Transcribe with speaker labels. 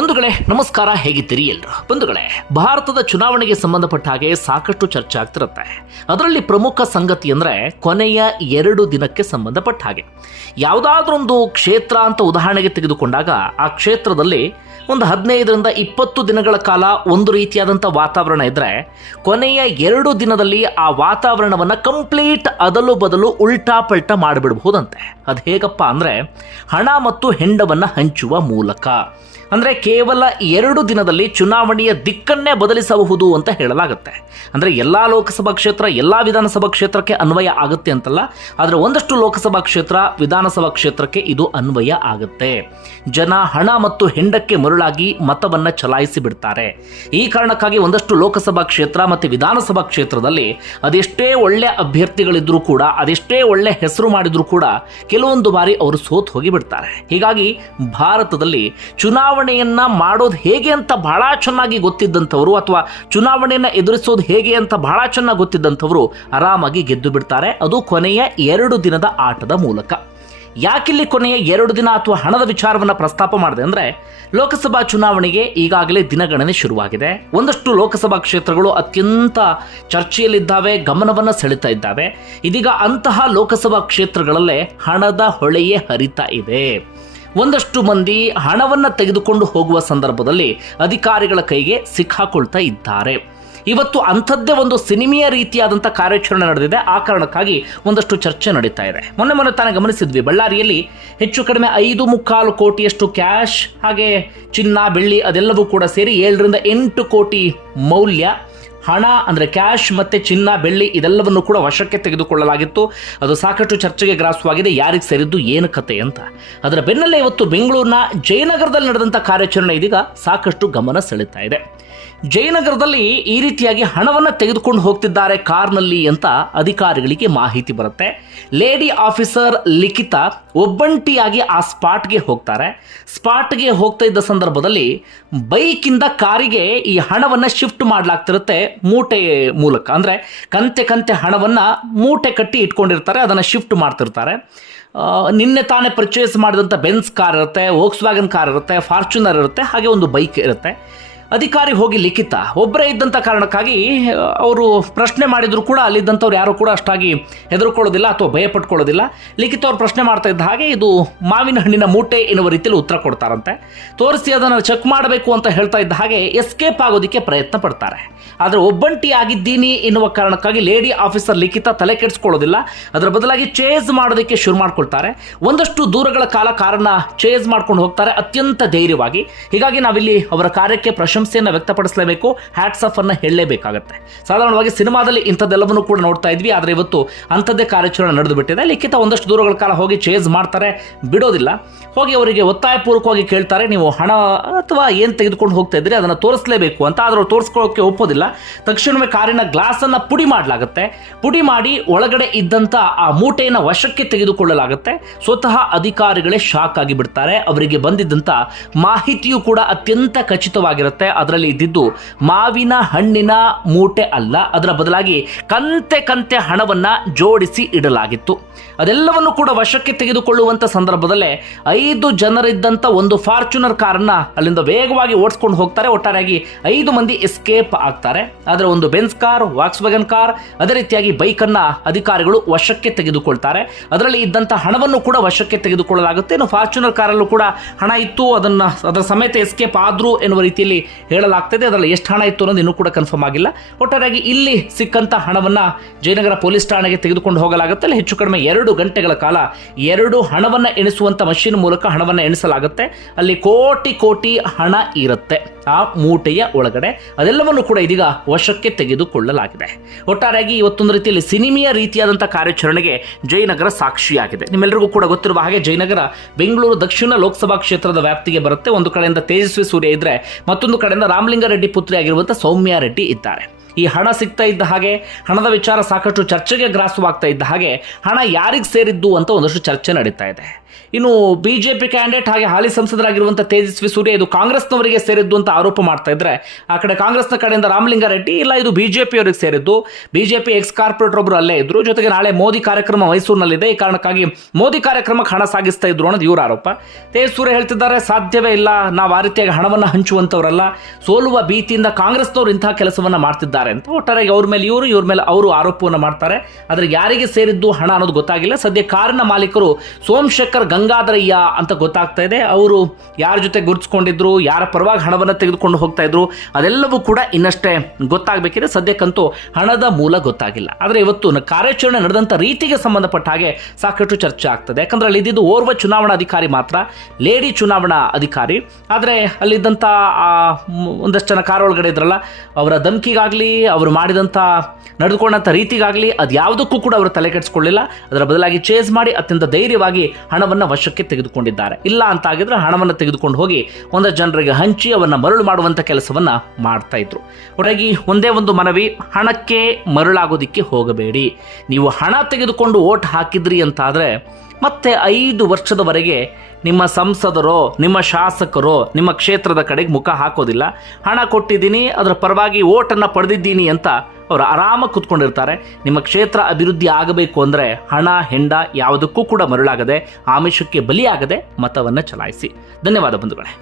Speaker 1: ಬಂಧುಗಳೇ, ನಮಸ್ಕಾರ, ಹೇಗಿದ್ದೀರಿ ಎಲ್ಲರೂ? ಬಂಧುಗಳೇ, ಭಾರತದ ಚುನಾವಣೆಗೆ ಸಂಬಂಧಪಟ್ಟ ಹಾಗೆ ಸಾಕಷ್ಟು ಚರ್ಚೆ ಆಗ್ತಿರುತ್ತೆ. ಅದರಲ್ಲಿ ಪ್ರಮುಖ ಸಂಗತಿ ಅಂದರೆ ಕೊನೆಯ ಎರಡು ದಿನಕ್ಕೆ ಸಂಬಂಧಪಟ್ಟ ಹಾಗೆ. ಯಾವುದಾದ್ರೊಂದು ಕ್ಷೇತ್ರ ಅಂತ ಉದಾಹರಣೆಗೆ ತೆಗೆದುಕೊಂಡಾಗ ಆ ಕ್ಷೇತ್ರದಲ್ಲಿ ಒಂದು ಹದಿನೈದರಿಂದ ಇಪ್ಪತ್ತು ದಿನಗಳ ಕಾಲ ಒಂದು ರೀತಿಯಾದಂಥ ವಾತಾವರಣ ಇದ್ದರೆ ಕೊನೆಯ ಎರಡು ದಿನದಲ್ಲಿ ಆ ವಾತಾವರಣವನ್ನು ಕಂಪ್ಲೀಟ್ ಅದಲು ಬದಲು ಉಲ್ಟಾ ಪಲ್ಟಾ ಮಾಡಿಬಿಡ್ಬಹುದಂತೆ. ಅದು ಹೇಗಪ್ಪ ಅಂದರೆ ಹಣ ಮತ್ತು ಹೆಂಡವನ್ನು ಹಂಚುವ ಮೂಲಕ. ಅಂದರೆ ಕೇವಲ ಎರಡು ದಿನದಲ್ಲಿ ಚುನಾವಣೆಯ ದಿಕ್ಕನ್ನೇ ಬದಲಿಸಬಹುದು ಅಂತ ಹೇಳಲಾಗುತ್ತೆ. ಅಂದರೆ ಎಲ್ಲ ಲೋಕಸಭಾ ಕ್ಷೇತ್ರ, ಎಲ್ಲ ವಿಧಾನಸಭಾ ಕ್ಷೇತ್ರಕ್ಕೆ ಅನ್ವಯ ಆಗುತ್ತೆ ಅಂತಲ್ಲ, ಆದರೆ ಒಂದಷ್ಟು ಲೋಕಸಭಾ ಕ್ಷೇತ್ರ, ವಿಧಾನಸಭಾ ಕ್ಷೇತ್ರಕ್ಕೆ ಇದು ಅನ್ವಯ ಆಗುತ್ತೆ. ಜನ ಹಣ ಮತ್ತು ಹೆಂಡಕ್ಕೆ ಮರುಳಾಗಿ ಮತವನ್ನ ಚಲಾಯಿಸಿ ಬಿಡ್ತಾರೆ. ಈ ಕಾರಣಕ್ಕಾಗಿ ಒಂದಷ್ಟು ಲೋಕಸಭಾ ಕ್ಷೇತ್ರ ಮತ್ತು ವಿಧಾನಸಭಾ ಕ್ಷೇತ್ರದಲ್ಲಿ ಅದೆಷ್ಟೇ ಒಳ್ಳೆ ಅಭ್ಯರ್ಥಿಗಳಿದ್ರೂ ಕೂಡ, ಅದೆಷ್ಟೇ ಒಳ್ಳೆ ಹೆಸರು ಮಾಡಿದ್ರು ಕೂಡ ಕೆಲವೊಂದು ಬಾರಿ ಅವರು ಸೋತ್ ಹೋಗಿ ಬಿಡ್ತಾರೆ ಹೀಗಾಗಿ ಭಾರತದಲ್ಲಿ ಚುನಾವಣೆಯನ್ನ ಮಾಡೋದು ಹೇಗೆ ಅಂತ ಬಹಳ ಚೆನ್ನಾಗಿ ಗೊತ್ತಿದ್ದಂಥವರು ಅಥವಾ ಚುನಾವಣೆಯನ್ನ ಎದುರಿಸೋದು ಹೇಗೆ ಅಂತ ಬಹಳ ಚೆನ್ನಾಗಿ ಗೊತ್ತಿದ್ದಂಥವರು ಆರಾಮಾಗಿ ಗೆದ್ದು ಬಿಡ್ತಾರೆ. ಅದು ಕೊನೆಯ ಎರಡು ದಿನದ ಆಟದ ಮೂಲಕ. ಯಾಕಿಲ್ಲಿ ಕೊನೆಯ ಎರಡು ದಿನ ಅಥವಾ ಹಣದ ವಿಚಾರವನ್ನು ಪ್ರಸ್ತಾಪ ಮಾಡಿದೆ ಅಂದರೆ ಲೋಕಸಭಾ ಚುನಾವಣೆಗೆ ಈಗಾಗಲೇ ದಿನಗಣನೆ ಶುರುವಾಗಿದೆ. ಒಂದಷ್ಟು ಲೋಕಸಭಾ ಕ್ಷೇತ್ರಗಳು ಅತ್ಯಂತ ಚರ್ಚೆಯಲ್ಲಿದ್ದಾವೆ, ಗಮನವನ್ನು ಸೆಳೀತಾ ಇದ್ದಾವೆ. ಇದೀಗ ಅಂತಹ ಲೋಕಸಭಾ ಕ್ಷೇತ್ರಗಳಲ್ಲೇ ಹಣದ ಹೊಳೆಯೇ ಹರಿತಾ ಇದೆ. ಒಂದಷ್ಟು ಮಂದಿ ಹಣವನ್ನು ತೆಗೆದುಕೊಂಡು ಹೋಗುವ ಸಂದರ್ಭದಲ್ಲಿ ಅಧಿಕಾರಿಗಳ ಕೈಗೆ ಸಿಕ್ಕಾಕೊಳ್ತಾ ಇದ್ದಾರೆ. ಇವತ್ತು ಅಂಥದ್ದೇ ಒಂದು ಸಿನಿಮೆಯ ರೀತಿಯಾದಂಥ ಕಾರ್ಯಾಚರಣೆ ನಡೆದಿದೆ. ಆ ಕಾರಣಕ್ಕಾಗಿ ಒಂದಷ್ಟು ಚರ್ಚೆ ನಡೀತಾ ಇದೆ. ಮೊನ್ನೆ ಮೊನ್ನೆ ತಾನೇ ಗಮನಿಸಿದ್ವಿ, ಬಳ್ಳಾರಿಯಲ್ಲಿ ಹೆಚ್ಚು ಕಡಿಮೆ ಐದು ಮುಕ್ಕಾಲು ಕೋಟಿಯಷ್ಟು ಕ್ಯಾಶ್ ಹಾಗೆ ಚಿನ್ನ, ಬೆಳ್ಳಿ ಅದೆಲ್ಲವೂ ಕೂಡ ಸೇರಿ ಏಳರಿಂದ ಎಂಟು ಕೋಟಿ ಮೌಲ್ಯ ಹಣ, ಅಂದರೆ ಕ್ಯಾಶ್ ಮತ್ತು ಚಿನ್ನ, ಬೆಳ್ಳಿ ಇದೆಲ್ಲವನ್ನು ಕೂಡ ವಶಕ್ಕೆ ತೆಗೆದುಕೊಳ್ಳಲಾಗಿತ್ತು. ಅದು ಸಾಕಷ್ಟು ಚರ್ಚೆಗೆ ಗ್ರಾಸವಾಗಿದೆ, ಯಾರಿಗೆ ಸೇರಿದ್ದು ಏನು ಕತೆ ಅಂತ. ಅದರ ಬೆನ್ನಲ್ಲೇ ಇವತ್ತು ಬೆಂಗಳೂರಿನ ಜಯನಗರದಲ್ಲಿ ನಡೆದಂಥ ಕಾರ್ಯಾಚರಣೆ ಇದೀಗ ಸಾಕಷ್ಟು ಗಮನ ಸೆಳೀತಾ ಇದೆ. ಜಯನಗರದಲ್ಲಿ ಈ ರೀತಿಯಾಗಿ ಹಣವನ್ನು ತೆಗೆದುಕೊಂಡು ಹೋಗ್ತಿದ್ದಾರೆ ಕಾರ್ನಲ್ಲಿ ಅಂತ ಅಧಿಕಾರಿಗಳಿಗೆ ಮಾಹಿತಿ ಬರುತ್ತೆ. ಲೇಡಿ ಆಫೀಸರ್ ಲಿಖಿತ ಒಬ್ಬಂಟಿಯಾಗಿ ಆ ಸ್ಪಾಟ್ಗೆ ಹೋಗ್ತಾರೆ. ಸ್ಪಾಟ್ಗೆ ಹೋಗ್ತಾ ಇದ್ದ ಸಂದರ್ಭದಲ್ಲಿ ಬೈಕಿಂದ ಕಾರಿಗೆ ಈ ಹಣವನ್ನು ಶಿಫ್ಟ್ ಮಾಡಲಾಗ್ತಿರುತ್ತೆ ಮೂಟೆ ಮೂಲಕ. ಅಂದರೆ ಕಂತೆ ಕಂತೆ ಹಣವನ್ನು ಮೂಟೆ ಕಟ್ಟಿ ಇಟ್ಕೊಂಡಿರ್ತಾರೆ, ಅದನ್ನು ಶಿಫ್ಟ್ ಮಾಡ್ತಿರ್ತಾರೆ. ನಿನ್ನೆ ತಾನೇ ಪರ್ಚೇಸ್ ಮಾಡಿದಂಥ ಬೆನ್ಸ್ ಕಾರ್ ಇರುತ್ತೆ ವೋಕ್ಸ್ ಕಾರ್ ಇರುತ್ತೆ ಫಾರ್ಚುನರ್ ಇರುತ್ತೆ, ಹಾಗೆ ಒಂದು ಬೈಕ್ ಇರುತ್ತೆ. ಅಧಿಕಾರಿ ಹೋಗಿ ಲಿಖಿತ. ಒಬ್ಬರೇ ಇದ್ದಂಥ ಕಾರಣಕ್ಕಾಗಿ ಅವರು ಪ್ರಶ್ನೆ ಮಾಡಿದರೂ ಕೂಡ ಅಲ್ಲಿದ್ದಂಥವ್ರು ಯಾರು ಕೂಡ ಅಷ್ಟಾಗಿ ಹೆದರ್ಕೊಳ್ಳೋದಿಲ್ಲ ಅಥವಾ ಭಯ ಪಟ್ಕೊಳ್ಳೋದಿಲ್ಲ. ಲಿಖಿತ ಅವ್ರು ಪ್ರಶ್ನೆ ಮಾಡ್ತಾ ಇದ್ದ ಹಾಗೆ ಇದು ಮಾವಿನ ಹಣ್ಣಿನ ಮೂಟೆ ಎನ್ನುವ ರೀತಿಯಲ್ಲಿ ಉತ್ತರ ಕೊಡ್ತಾರಂತೆ. ತೋರಿಸಿ ಅದನ್ನು ಚೆಕ್ ಮಾಡಬೇಕು ಅಂತ ಹೇಳ್ತಾ ಇದ್ದ ಹಾಗೆ ಎಸ್ಕೇಪ್ ಆಗೋದಕ್ಕೆ ಪ್ರಯತ್ನ ಪಡ್ತಾರೆ. ಆದರೆ ಒಬ್ಬಂಟಿ ಆಗಿದ್ದೀನಿ ಎನ್ನುವ ಕಾರಣಕ್ಕಾಗಿ ಲೇಡಿ ಆಫೀಸರ್ ಲಿಖಿತ ತಲೆ ಕೆಡಿಸ್ಕೊಳ್ಳೋದಿಲ್ಲ. ಅದರ ಬದಲಾಗಿ ಚೇಸ್ ಮಾಡೋದಕ್ಕೆ ಶುರು ಮಾಡ್ಕೊಳ್ತಾರೆ. ಒಂದಷ್ಟು ದೂರಗಳ ಕಾಲ ಕಾರಣ ಚೇಸ್ ಮಾಡ್ಕೊಂಡು ಹೋಗ್ತಾರೆ ಅತ್ಯಂತ ಧೈರ್ಯವಾಗಿ. ಹೀಗಾಗಿ ನಾವಿಲ್ಲಿ ಅವರ ಕಾರ್ಯಕ್ಕೆ ಪ್ರಶಂಸೆಯನ್ನು ವ್ಯಕ್ತಪಡಿಸಲೇಬೇಕು ಹ್ಯಾಟ್ಸ್ ಆಫ್ ಅನ್ನು ಹೇಳಲೇಬೇಕಾಗುತ್ತೆ. ಸಾಧಾರಣವಾಗಿ ಸಿನಿಮಾದಲ್ಲಿ ಇಂಥದ್ದೆಲ್ಲವನ್ನು ಕೂಡ ನೋಡ್ತಾ ಇದ್ವಿ, ಆದರೆ ಇವತ್ತು ಅಂಥದ್ದೇ ಕಾರ್ಯಾಚರಣೆ ನಡೆದು ಬಿಟ್ಟಿದೆ ಲಿಖಿತ ಒಂದಷ್ಟು ದೂರಗಳ ಕಾಲ ಹೋಗಿ ಚೇಸ್ ಮಾಡ್ತಾರೆ, ಬಿಡೋದಿಲ್ಲ. ಹೋಗಿ ಅವರಿಗೆ ಒತ್ತಾಯಪೂರ್ವಕವಾಗಿ ಕೇಳ್ತಾರೆ, ನೀವು ಹಣ ಅಥವಾ ಏನು ತೆಗೆದುಕೊಂಡು ಹೋಗ್ತಾ ಇದ್ರೆ ಅದನ್ನು ತೋರಿಸಲೇಬೇಕು ಅಂತ. ಆದರೂ ತೋರಿಸ್ಕೊಳ್ಳೋಕೆ ಒಪ್ಪೋದಿಲ್ಲ. ತಕ್ಷಣವೇ ಕಾರಿನ ಗ್ಲಾಸನ್ನು ಪುಡಿ ಮಾಡಲಾಗುತ್ತೆ. ಪುಡಿ ಮಾಡಿ ಒಳಗಡೆ ಇದ್ದಂಥ ಆ ಮೂಟೆಯನ್ನು ವಶಕ್ಕೆ ತೆಗೆದುಕೊಳ್ಳಲಾಗುತ್ತೆ. ಸ್ವತಃ ಅಧಿಕಾರಿಗಳೇ ಶಾಕ್ ಆಗಿ ಬಿಡ್ತಾರೆ ಅವರಿಗೆ ಬಂದಿದ್ದಂಥ ಮಾಹಿತಿಯು ಕೂಡ ಅತ್ಯಂತ ಖಚಿತವಾಗಿರುತ್ತೆ. ಅದರಲ್ಲಿ ಇದ್ದಿದ್ದು ಮಾವಿನ ಹಣ್ಣಿನ ಮೂಟೆ ಅಲ್ಲ. ಅದರ ಬದಲಾಗಿ ಕಂತೆ ಕಂತೆ ಹಣವನ್ನ ಜೋಡಿಸಿ ಇಡಲಾಗಿತ್ತು. ಅದೆಲ್ಲವನ್ನು ಕೂಡ ವಶಕ್ಕೆ ತೆಗೆದುಕೊಳ್ಳುವಂತ ಸಂದರ್ಭದಲ್ಲೇ ಐದು ಜನರಿದ್ದಂಥ ಒಂದು ಫಾರ್ಚುನರ್ ಕಾರನ್ನ ಅಲ್ಲಿಂದ ವೇಗವಾಗಿ ಓಡಿಸ್ಕೊಂಡು ಹೋಗ್ತಾರೆ. ಒಟ್ಟಾರೆಯಾಗಿ ಐದು ಮಂದಿ ಎಸ್ಕೇಪ್ ಆಗ್ತಾರೆ. ಆದರೆ ಒಂದು Benz car Volkswagen car, ಅದೇ ರೀತಿಯಾಗಿ ಬೈಕನ್ನ ಅಧಿಕಾರಿಗಳು ವಶಕ್ಕೆ ತೆಗೆದುಕೊಳ್ತಾರೆ. ಅದರಲ್ಲಿ ಇದ್ದಂಥ ಹಣವನ್ನು ಕೂಡ ವಶಕ್ಕೆ ತೆಗೆದುಕೊಳ್ಳಲಾಗುತ್ತೆ. ಇನ್ನು ಫಾರ್ಚುನರ್ ಕಾರಲ್ಲೂ ಕೂಡ ಹಣ ಇತ್ತು. ಅದನ್ನ, ಅದರ ಸಮೇತ ಎಸ್ಕೇಪ್ ಆದ್ರು ಎನ್ನುವ ರೀತಿಯಲ್ಲಿ ಹೇಳಲಾಗ್ತದೆ. ಅದರಲ್ಲಿ ಎಷ್ಟು ಹಣ ಇತ್ತು ಅನ್ನೋದು ಇನ್ನೂ ಕೂಡ ಕನ್ಫರ್ಮ್ ಆಗಿಲ್ಲ. ಒಟ್ಟಾರೆಯಾಗಿ ಇಲ್ಲಿ ಸಿಕ್ಕಂತ ಹಣವನ್ನ ಜಯನಗರ ಪೊಲೀಸ್ ಠಾಣೆಗೆ ತೆಗೆದುಕೊಂಡು ಹೋಗಲಾಗುತ್ತೆ ಅಲ್ಲಿ ಹೆಚ್ಚು ಕಡಿಮೆ ಎರಡು ಗಂಟೆಗಳ ಕಾಲ ಎರಡು ಹಣವನ್ನ ಎಣಿಸುವಂತ ಮಷೀನ್ ಮೂಲಕ ಹಣವನ್ನ ಎಣಿಸಲಾಗುತ್ತೆ. ಅಲ್ಲಿ ಕೋಟಿ ಕೋಟಿ ಹಣ ಇರುತ್ತೆ ಆ ಮೂಟೆಯ ಒಳಗಡೆ. ಅದೆಲ್ಲವನ್ನು ಕೂಡ ಇದೀಗ ವಶಕ್ಕೆ ತೆಗೆದುಕೊಳ್ಳಲಾಗಿದೆ. ಒಟ್ಟಾರೆಯಾಗಿ ಇವತ್ತೊಂದು ರೀತಿಯಲ್ಲಿ ಸಿನಿಮೀಯ ರೀತಿಯಾದಂಥ ಕಾರ್ಯಾಚರಣೆಗೆ ಜಯನಗರ ಸಾಕ್ಷಿಯಾಗಿದೆ. ನಿಮ್ಮೆಲ್ಲರಿಗೂ ಕೂಡ ಗೊತ್ತಿರುವ ಹಾಗೆ ಜಯನಗರ ಬೆಂಗಳೂರು ದಕ್ಷಿಣ ಲೋಕಸಭಾ ಕ್ಷೇತ್ರದ ವ್ಯಾಪ್ತಿಗೆ ಬರುತ್ತೆ. ಒಂದು ಕಡೆಯಿಂದ ತೇಜಸ್ವಿ ಸೂರ್ಯ ಇದ್ರೆ ಮತ್ತೊಂದು ಕಡೆಯಿಂದ ರಾಮಲಿಂಗಾರೆಡ್ಡಿ ಪುತ್ರಿ ಆಗಿರುವಂಥ ಸೌಮ್ಯ ರೆಡ್ಡಿ ಇದ್ದಾರೆ. ಈ ಹಣ ಸಿಗ್ತಾ ಇದ್ದ ಹಾಗೆ, ಹಣದ ವಿಚಾರ ಸಾಕಷ್ಟು ಚರ್ಚೆಗೆ ಗ್ರಾಸವಾಗ್ತಾ ಇದ್ದ ಹಾಗೆ, ಹಣ ಯಾರಿಗೆ ಸೇರಿದ್ದು ಅಂತ ಒಂದಷ್ಟು ಚರ್ಚೆ ನಡೀತಾ ಇದೆ. ಇನ್ನು ಬಿಜೆಪಿ ಕ್ಯಾಂಡಿಡೇಟ್ ಹಾಗೆ ಹಾಲಿ ಸಂಸದರಾಗಿರುವಂಥ ತೇಜಸ್ವಿ ಸೂರ್ಯ ಇದು ಕಾಂಗ್ರೆಸ್ನವರಿಗೆ ಸೇರಿದ್ದು ಅಂತ ಆರೋಪ ಮಾಡ್ತಾ ಇದ್ರೆ, ಆ ಕಡೆ ಕಾಂಗ್ರೆಸ್ನ ಕಡೆಯಿಂದ ರಾಮಲಿಂಗಾರೆಡ್ಡಿ ಇಲ್ಲ, ಇದು ಬಿ ಜೆ ಪಿಯವರಿಗೆ ಸೇರಿದ್ದು. ಬಿಜೆಪಿ ಎಕ್ಸ್ ಕಾರ್ಪೊರೇಟರ್ ಒಬ್ಬರು ಅಲ್ಲೇ ಇದ್ದರು ಜೊತೆಗೆ ನಾಳೆ ಮೋದಿ ಕಾರ್ಯಕ್ರಮ ಮೈಸೂರಿನಲ್ಲಿದೆ. ಈ ಕಾರಣಕ್ಕಾಗಿ ಮೋದಿ ಕಾರ್ಯಕ್ರಮಕ್ಕೆ ಹಣ ಸಾಗಿಸ್ತಾ ಇದ್ರು ಅನ್ನೋದು ಇವರ ಆರೋಪ. ತೇಜ್ ಸೂರ್ಯ ಹೇಳ್ತಿದ್ದಾರೆ, ಸಾಧ್ಯವೇ ಇಲ್ಲ, ನಾವು ಆ ರೀತಿಯಾಗಿ ಹಣವನ್ನು ಹಂಚುವಂಥವರಲ್ಲ ಸೋಲುವ ಭೀತಿಯಿಂದ ಕಾಂಗ್ರೆಸ್ನವರು ಇಂತಹ ಕೆಲಸವನ್ನು ಮಾಡ್ತಿದ್ದಾರೆ. ಅಂತ. ಒಟ್ಟಾರೆಯಾಗಿ ಅವ್ರ ಮೇಲೆ ಇವರು, ಇವ್ರ ಮೇಲೆ ಅವರು ಆರೋಪವನ್ನು ಮಾಡ್ತಾರೆ. ಆದರೆ ಯಾರಿಗೆ ಸೇರಿದ್ದು ಹಣ ಅನ್ನೋದು ಗೊತ್ತಾಗಿಲ್ಲ. ಸದ್ಯ ಕಾರಿನ ಮಾಲೀಕರು ಸೋಮಶೇಖರ್ ಗಂಗಾಧರಯ್ಯ ಅಂತ ಗೊತ್ತಾಗ್ತಾ ಇದೆ. ಅವರು ಯಾರ ಜೊತೆ ಗುರುತಿಸ್ಕೊಂಡಿದ್ರು, ಯಾರ ಪರವಾಗಿ ಹಣವನ್ನು ತೆಗೆದುಕೊಂಡು ಹೋಗ್ತಾ ಇದ್ರು, ಅದೆಲ್ಲವೂ ಕೂಡ ಇನ್ನಷ್ಟೇ ಗೊತ್ತಾಗಬೇಕಿದೆ. ಸದ್ಯಕ್ಕಂತೂ ಹಣದ ಮೂಲ ಗೊತ್ತಾಗಿಲ್ಲ. ಆದರೆ ಇವತ್ತು ಕಾರ್ಯಾಚರಣೆ ನಡೆದಂಥ ರೀತಿಗೆ ಸಂಬಂಧಪಟ್ಟ ಹಾಗೆ ಸಾಕಷ್ಟು ಚರ್ಚೆ ಆಗ್ತದೆ. ಯಾಕಂದ್ರೆ ಅಲ್ಲಿ ಓರ್ವ ಚುನಾವಣಾ ಅಧಿಕಾರಿ ಮಾತ್ರ, ಲೇಡಿ ಚುನಾವಣಾ ಅಧಿಕಾರಿ. ಆದರೆ ಅಲ್ಲಿದ್ದಂಥ ಒಂದಷ್ಟು ಜನ ಕಾರ್ ಒಳಗಡೆ ಇದ್ರಲ್ಲ, ಅವರ ಧಮ್ಕಿಗಾಗಲಿ ಅವರು ಮಾಡಿದಂಥ ನಡೆದುಕೊಂಡಂಥ ರೀತಿಗಾಗಲಿ ಅದು ಯಾವುದಕ್ಕೂ ಕೂಡ ಅವರು ತಲೆ ಕೆಡಿಸ್ಕೊಳ್ಳಿಲ್ಲ. ಅದರ ಬದಲಾಗಿ ಚೇಸ್ ಮಾಡಿ ಅತ್ಯಂತ ಧೈರ್ಯವಾಗಿ ಹಣವನ್ನು ವಶಕ್ಕೆ ತೆಗೆದುಕೊಂಡಿದ್ದಾರೆ. ಇಲ್ಲ ಅಂತ ಆಗಿದ್ರೆ ಹಣವನ್ನು ತೆಗೆದುಕೊಂಡು ಹೋಗಿ ಒಂದಷ್ಟು ಜನರಿಗೆ ಹಂಚಿ ಅವನ್ನ ಮರಳು ಮಾಡುವಂಥ ಕೆಲಸವನ್ನು ಮಾಡ್ತಾ ಇದ್ರು. ಒಟ್ಟಾಗಿ ಒಂದೇ ಒಂದು ಮನವಿ, ಹಣಕ್ಕೆ ಮರಳಾಗೋದಿಕ್ಕೆ ಹೋಗಬೇಡಿ. ನೀವು ಹಣ ತೆಗೆದುಕೊಂಡು ಓಟ್ ಹಾಕಿದ್ರಿ ಅಂತಾದರೆ ಮತ್ತೆ ಐದು ವರ್ಷದವರೆಗೆ ನಿಮ್ಮ ಸಂಸದರು, ನಿಮ್ಮ ಶಾಸಕರು ನಿಮ್ಮ ಕ್ಷೇತ್ರದ ಕಡೆಗೆ ಮುಖ ಹಾಕೋದಿಲ್ಲ. ಹಣ ಕೊಟ್ಟಿದ್ದೀನಿ, ಅದರ ಪರವಾಗಿ ಓಟನ್ನು ಪಡೆದಿದ್ದೀನಿ ಅಂತ ಅವರು ಆರಾಮಾಗಿ ಕೂತ್ಕೊಂಡಿರ್ತಾರೆ. ನಿಮ್ಮ ಕ್ಷೇತ್ರ ಅಭಿವೃದ್ಧಿ ಆಗಬೇಕು ಅಂದರೆ ಹಣ, ಹೆಂಡ ಯಾವುದಕ್ಕೂ ಕೂಡ ಮರಳಾಗದೆ, ಆಮಿಷಕ್ಕೆ ಬಲಿಯಾಗದೆ ಮತವನ್ನು ಚಲಾಯಿಸಿ. ಧನ್ಯವಾದ ಬಂಧುಗಳೇ.